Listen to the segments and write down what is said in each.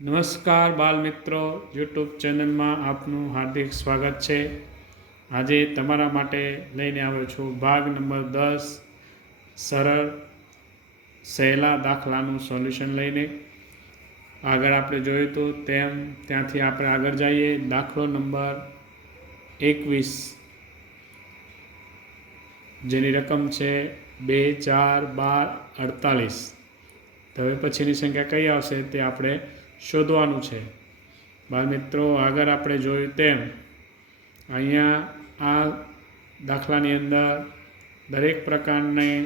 નમસ્કાર બાલ મિત્રો, યુટ્યુબ ચેનલમાં આપનું હાર્દિક સ્વાગત છે। આજે તમારા માટે લઈને આવ્યો છું ભાગ નંબર 10 સરળ સહેલા દાખલાનું સોલ્યુશન લઈને। આગળ આપણે જોયું તો તેમ ત્યાંથી આપણે આગળ જઈએ। દાખલો નંબર 21 જેની રકમ છે 2, 4, 12, 48। તો હવે પછીની સંખ્યા કઈ આવશે તે આપણે શોધવાનું છે। બાળ મિત્રો, આગળ આપણે જોયું તેમ અહીંયા આ દાખલાની અંદર દરેક પ્રકારની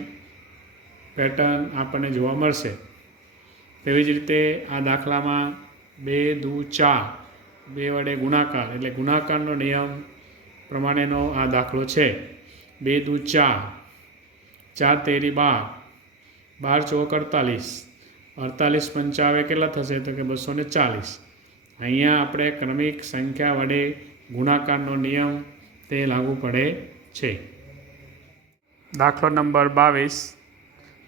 પેટર્ન આપણને જોવા મળશે। તેવી જ રીતે આ દાખલામાં 2 દુ 4 2 વડે ગુણાકાર એટલે ગુણાકારનો નિયમ પ્રમાણેનો આ દાખલો છે। 2 દુ 4, 4 તેરી 12, 12 ચોક 48, 48 પંચાવે કેટલા થશે તો કે 240। અહીંયા આપણે ક્રમિક સંખ્યા વડે ગુણાકારનો નિયમ તે લાગુ પડે છે। દાખલો નંબર 22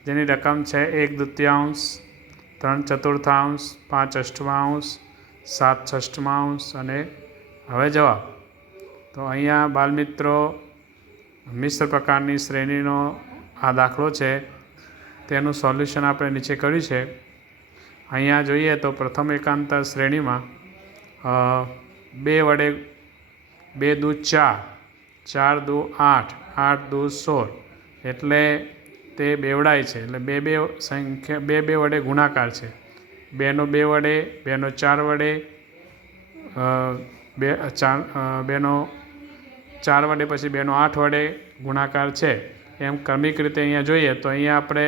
જેની રકમ છે 1 દૂતીયાંશ, 3 ચતુર્થાંશ, 5 અષ્ટમાંશ, 7 ષષ્ઠમાંશ અને હવે જવાબ। તો અહીંયા બાળમિત્રો મિશ્ર પ્રકારની શ્રેણીનો આ દાખલો છે, તેનું સોલ્યુશન આપણે નીચે કર્યું છે। અહીંયા જોઈએ તો પ્રથમ એકાંતર શ્રેણીમાં 2 વડે 2 દુ 4, 4 દુ 8, 8 દુ 16 એટલે તે બેવડાય છે, એટલે બે સંખ્યા 2 વડે ગુણાકાર છે। 2 નો 2 વડે, 2 નો 4 વડે, 2 નો 4 વડે, પછી 2 નો 8 વડે ગુણાકાર છે। એમ ક્રમિક રીતે અહીંયા જોઈએ તો અહીંયા આપણે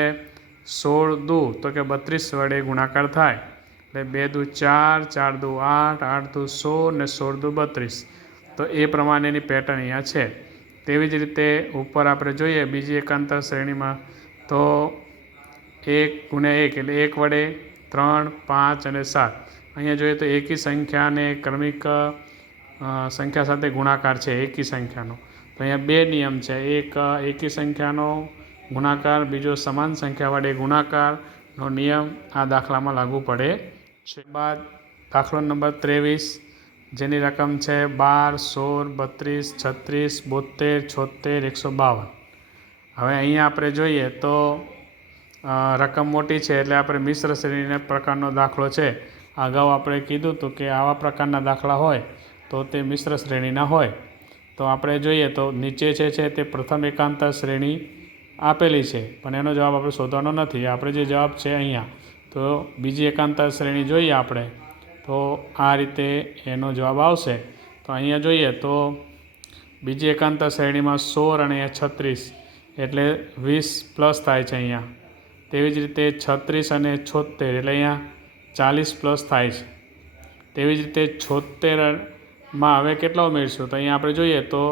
16 દુ તો કે 32 વડે ગુણાકાર થાય, એટલે 2 દુ 4, 4 દુ 8, 8 દુ 16 ને 16 દુ 32। તો એ પ્રમાણેની પેટર્ન અહીંયા છે। તેવી જ રીતે ઉપર આપણે જોઈએ બીજી એકાંતર શ્રેણીમાં તો 1 ગુણ્યા 1 એટલે 1 વડે 3, 5 અને 7। અહીંયા જોઈએ તો એકી સંખ્યાને ક્રમિક સંખ્યા સાથે ગુણાકાર છે એકી સંખ્યાનો। તો અહીંયા 2 નિયમ છે, એક એકી સંખ્યાનો ગુણાકાર, બીજો સમાન સંખ્યા વડે ગુણાકારનો નિયમ આ દાખલામાં લાગુ પડે છે। બાદ દાખલો નંબર 23 જેની રકમ છે 12, 16, 32, 36, 72, 152। હવે અહીંયા આપણે જોઈએ તો રકમ મોટી છે એટલે આપણે મિશ્ર શ્રેણીના પ્રકારનો દાખલો છે। અગાઉ આપણે કીધું હતું કે આવા પ્રકારના દાખલા હોય તો તે મિશ્ર શ્રેણીના હોય। તો આપણે જોઈએ તો નીચે છે તે પ્રથમ એકાંતર શ્રેણી આપેલી છે, પણ એનો જવાબ આપણે શોધવાનો નથી। આપણે જે જવાબ છે અહીંયા તો બીજી એકાંતર શ્રેણી જોઈએ આપણે તો આ રીતે એનો જવાબ આવશે। તો અહીંયા જોઈએ તો બીજી એકાંતર શ્રેણીમાં 16 અને 36 એટલે 20 પ્લસ થાય છે અહીંયા। તેવી જ રીતે 36 અને 76 એટલે અહીંયા 40 પ્લસ થાય છે। તેવી જ રીતે 76માં હવે કેટલા ઉમેરશું તો અહીંયા આપણે જોઈએ તો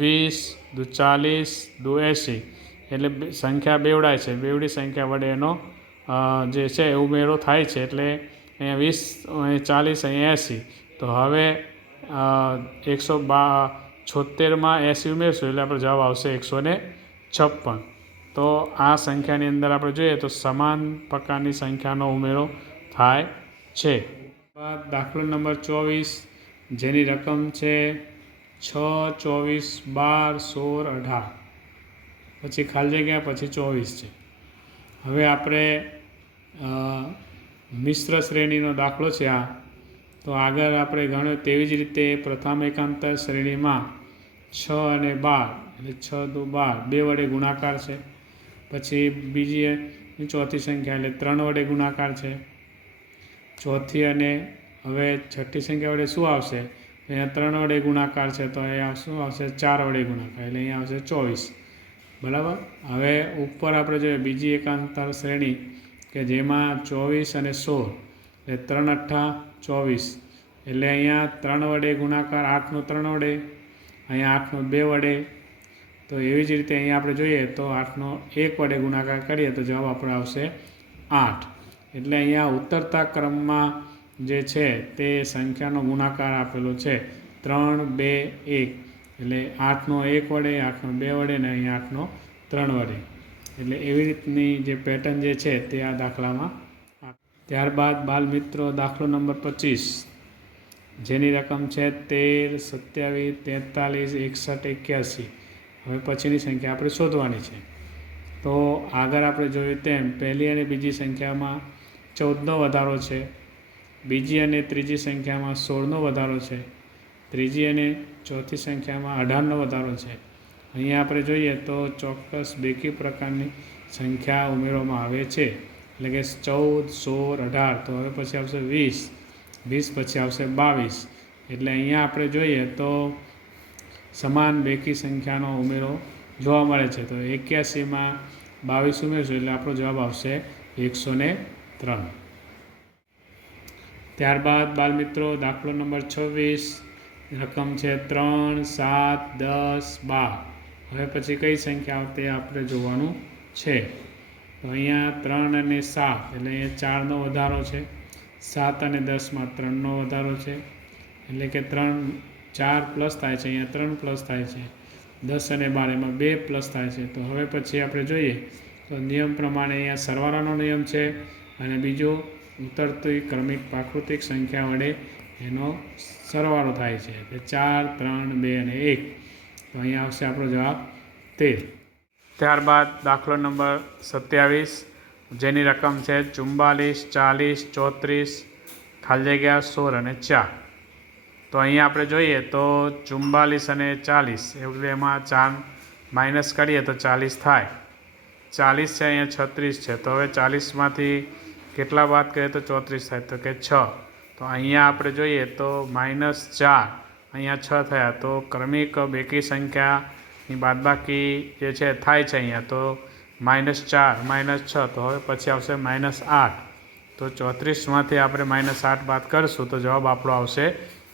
20 દુ 40 દુ 80 એટલે સંખ્યા બેવડાય છે, બેવડી સંખ્યા વડે એનો જે છે ઉમેરો થાય છે, એટલે અહીંયા 20, અહીંયા 40, અહીંયા 80। તો હવે 176માં 80 ઉમેરશું એટલે આપણો જવાબ આવશે 156। તો આ સંખ્યાની અંદર આપણે જોઈએ તો સમાન પ્રકારની સંખ્યાનો ઉમેરો થાય છે। દાખલો નંબર 24 જેની રકમ છે 6, 24, 12, 16, 18 પછી ખાલી જગ્યા પછી 24 છે। હવે આપણે મિશ્ર શ્રેણીનો દાખલો છે આ, તો આગળ આપણે ગણ્યો તેવી જ રીતે પ્રથમ એકાંતર શ્રેણીમાં 6 અને 12 એટલે 6 દુ 12 2 વડે ગુણાકાર છે। પછી બીજી ચોથી સંખ્યા એટલે 3 વડે ગુણાકાર છે। ચોથી અને હવે છઠ્ઠી સંખ્યા વડે શું આવશે, અહીંયા 3 વડે ગુણાકાર છે તો અહીંયા શું આવશે 4 વડે ગુણાકાર એટલે અહીંયા આવશે 24, બરાબર। હવે ઉપર આપણે જોઈએ બીજી એકાંતર શ્રેણી કે જેમાં 24 અને 16 એટલે 3 અઠ્ઠા 24 એટલે અહીંયા 3 વડે ગુણાકાર, 8નો 3 વડે, અહીંયા 8નો 2 વડે। તો એવી જ રીતે અહીંયા આપણે જોઈએ તો 8નો 1 વડે ગુણાકાર કરીએ તો જવાબ આપણો આવશે 8। એટલે અહીંયા ઉતરતા ક્રમમાં જે છે તે સંખ્યાનો ગુણાકાર આપેલો છે 3, 2, 1 એટલે 8નો 1 વડે, 8નો 2 વડે ને અહીંયા 8નો 3 વડે। એટલે એવી રીતની જે પેટર્ન જે છે તે આ દાખલામાં ત્યારબાદ બાલ મિત્રો દાખલો નંબર 25, જેની રકમ છે 13, 27, 43, 61, 81. હવે પછીની સંખ્યા આપણે શોધવાની છે. તો આગળ આપણે જોયું તેમ પહેલી અને બીજી સંખ્યામાં 14નો વધારો છે, બીજી અને ત્રીજી સંખ્યામાં 16નો વધારો છે, ત્રીજી અને ચોથી સંખ્યામાં 18નો વધારો છે. અહીંયા આપણે જોઈએ તો ચોક્કસ બેકી પ્રકારની સંખ્યા ઉમેરવામાં આવે છે, એટલે કે 14, 16, 18. તો હવે પછી આવશે 20, 20 પછી આવશે 22. એટલે અહીંયા આપણે જોઈએ તો સમાન બેકી સંખ્યાનો ઉમેરો જોવા મળે છે. તો 81માં 22 ઉમેરશું એટલે આપણો જવાબ આવશે 103. ત્યારબાદ બાલમિત્રો દાખલો નંબર 26, રકમ છે 3, 7, 10, 12. હવે પછી કઈ સંખ્યા આવશે તે આપણે જોવાનું છે. તો અહીંયા 3 અને 7 એટલે અહીંયા 4નો વધારો છે, 7 અને 10માં 3નો વધારો છે, એટલે કે 4 પ્લસ થાય છે, અહીંયા 3 પ્લસ થાય છે, 10 અને 12 એમાં 2 પ્લસ થાય છે. તો હવે પછી આપણે જોઈએ તો નિયમ પ્રમાણે અહીંયા સરવાળાનો નિયમ છે અને બીજો ઉતરતી ક્રમિક પ્રાકૃતિક સંખ્યા વડે એનો સરવાળો થાય છે. એટલે 4, 3, 2 અને 1. તો અહીંયા આવશે આપણો જવાબ 13. ત્યારબાદ દાખલો નંબર 27, જેની રકમ છે 44, 40, 34, ખાલી જગ્યા 16 અને 4. તો અહીંયા આપણે જોઈએ તો 44 અને 40 એટલે એમાં 4 માઇનસ કરીએ તો 40 થાય. 40 છે, અહીંયા 36 છે. તો હવે 40માંથી કેટલા બાદ કરીએ તો 34 થાય, તો કે 6. તો અહીંયા આપણે જોઈએ તો -4, અહીંયા 6 થયા. તો ક્રમિક બેકી સંખ્યાની બાદબાકી જે છે થાય છે અહીંયા. તો -4 -6. તો હવે પછી આવશે -8. તો 34માંથી આપણે -8 બાદ કરીશું તો જવાબ આપણો આવશે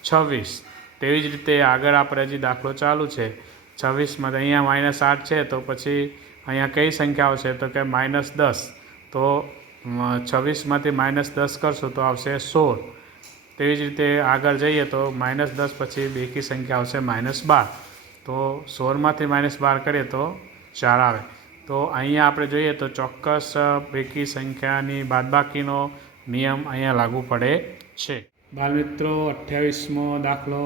26. તેવી જ રીતે આગળ આપણે હજી દાખલો ચાલુ છે. 26માં અહીંયા -8 છે, તો પછી અહીંયા કઈ સંખ્યા આવશે તો કે -10. તો 26માંથી -10 કરશું તો આવશે 16. તેવી જ રીતે આગળ જઈએ તો -10 પછી બેકી સંખ્યા આવશે -12. તો 16માંથી -12 કરીએ તો 4 આવે. તો અહીંયા આપણે જોઈએ તો ચોક્કસ બેકી સંખ્યાની બાદબાકીનો નિયમ અહીંયા લાગુ પડે છે. બાલમિત્રો 28મો દાખલો,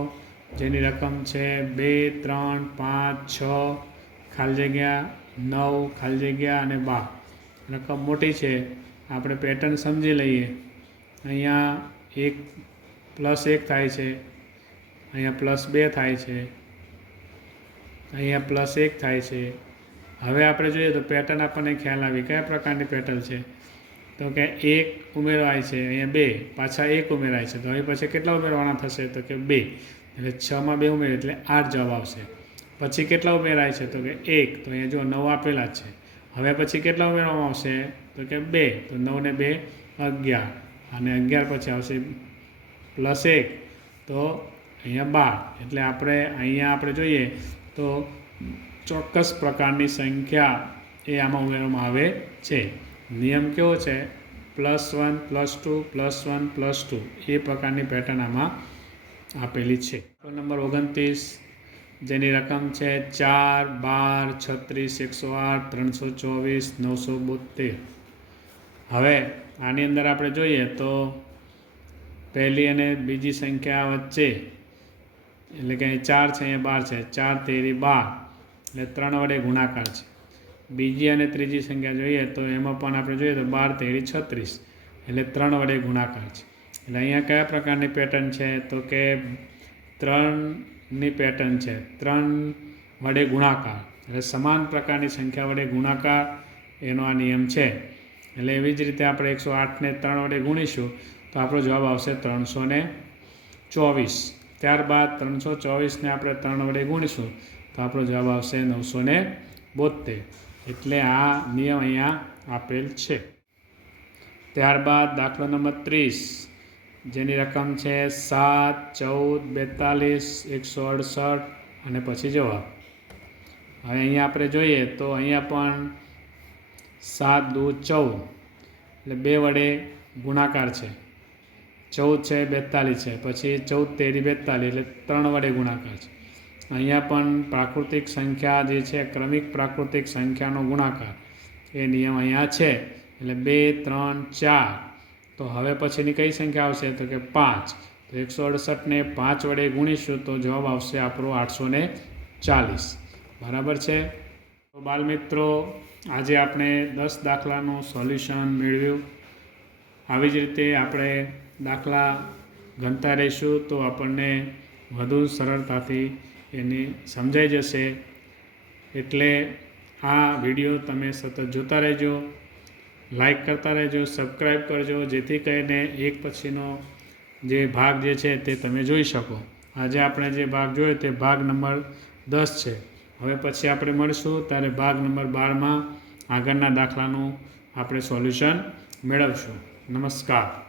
જેની રકમ છે 2, 3, 5, 6, ખાલી જગ્યા 9, ખાલી જગ્યા અને 12. રકમ મોટી છે, આપણે પેટર્ન સમજી લઈએ. અહીંયા 1 + 1 થાય છે, અહીંયા +2 થાય છે, અહીંયા +1 થાય છે. હવે આપણે જોઈએ તો પેટર્ન આપણને ખ્યાલ આવી કયા પ્રકારની પેટર્ન છે. તો કે 1 ઉમેરાય છે, અહીંયા 2, પાછા 1 ઉમેરાય છે. તો હવે પછી કેટલા ઉમેરવાના થશે તો કે 2. એટલે 6માં 2 ઉમેરે એટલે 8 જવાબ આવશે. પછી કેટલા ઉમેરાય છે તો કે 1. તો અહીંયા જો 9 આપેલા જ છે. હવે પછી કેટલા ઉમેરવામાં આવશે તો કે 2. તો 9 ને 2 11, અને 11 પછી આવશે +1. તો અહીંયા 12. એટલે અહીંયા આપણે જોઈએ તો ચોક્કસ પ્રકારની સંખ્યા એ આમાં ઉમેરવામાં આવે છે. નિયમ કેવો છે? +1 +2 +1 +2 એ પ્રકારની પેટર્ન આમાં આપેલી છે. નંબર 29, જેની રકમ છે 4, 12, 36, 108, 324, 972. હવે આની અંદર આપણે જોઈએ તો પહેલી અને બીજી સંખ્યા વચ્ચે, એટલે કે અહીં 4 છે, અહીંયા 12 છે, 4 તેરી 12, એટલે 3 વડે ગુણાકાર છે. બીજી અને ત્રીજી સંખ્યા જોઈએ તો એમાં પણ આપણે જોઈએ તો 12 તેરી 36, એટલે 3 વડે ગુણાકાર છે. એટલે અહીંયા કયા પ્રકારની પેટર્ન છે તો કે 3ની પેટર્ન છે, 3 વડે ગુણાકાર. એટલે સમાન પ્રકારની સંખ્યા વડે ગુણાકાર એનો આ નિયમ છે. એટલે એવી જ રીતે આપણે 108ને 3 વડે ગુણીશું તો આપણો જવાબ આવશે 324. ત્યારબાદ 324ને આપણે 3 વડે ગુણીશું તો આપણો જવાબ આવશે 972. એટલે આ નિયમ અહીંયા આપેલ છે. ત્યારબાદ દાખલો નંબર 30, જેની રકમ છે 7, 14, 42, 168 અને પછી જવાબ. હવે અહીંયા આપણે જોઈએ તો અહીંયા પણ 7 દૂ 14, એટલે 2 વડે ગુણાકાર છે. 14 છે 42 છે, પછી 14 તેરી 42, એટલે 3 વડે ગુણાકાર છે. અહીંયા પણ પ્રાકૃતિક સંખ્યા જે છે, ક્રમિક પ્રાકૃતિક સંખ્યાનો ગુણાકાર એ નિયમ અહીંયા છે. એટલે 2, 3, 4 તો હવે પછીની કઈ સંખ્યા આવશે તો કે 5. તો 168ને 5 વડે ગુણીશું તો જવાબ આવશે આપણો 840. બરાબર છે. તો બાળમિત્રો, આજે આપણે 10 દાખલાનું સોલ્યુશન મેળવ્યું. આવી જ રીતે આપણે દાખલા ગણતા રહીશું તો આપણને વધુ સરળતાથી એની સમજાઈ જશે. એટલે આ વિડીયો તમે સતત જોતા રહેજો, લાઈક કરતા રહેજો, સબસ્ક્રાઈબ કરજો, જેથી કરીને એક પછીનો જે ભાગ જે છે તે તમે જોઈ શકો. આજે આપણે જે ભાગ જોયો તે ભાગ નંબર 10 છે. હવે પછી આપણે મળીશું ત્યારે ભાગ નંબર 12માં આગળના દાખલાનું આપણે સોલ્યુશન મેળવશું. નમસ્કાર.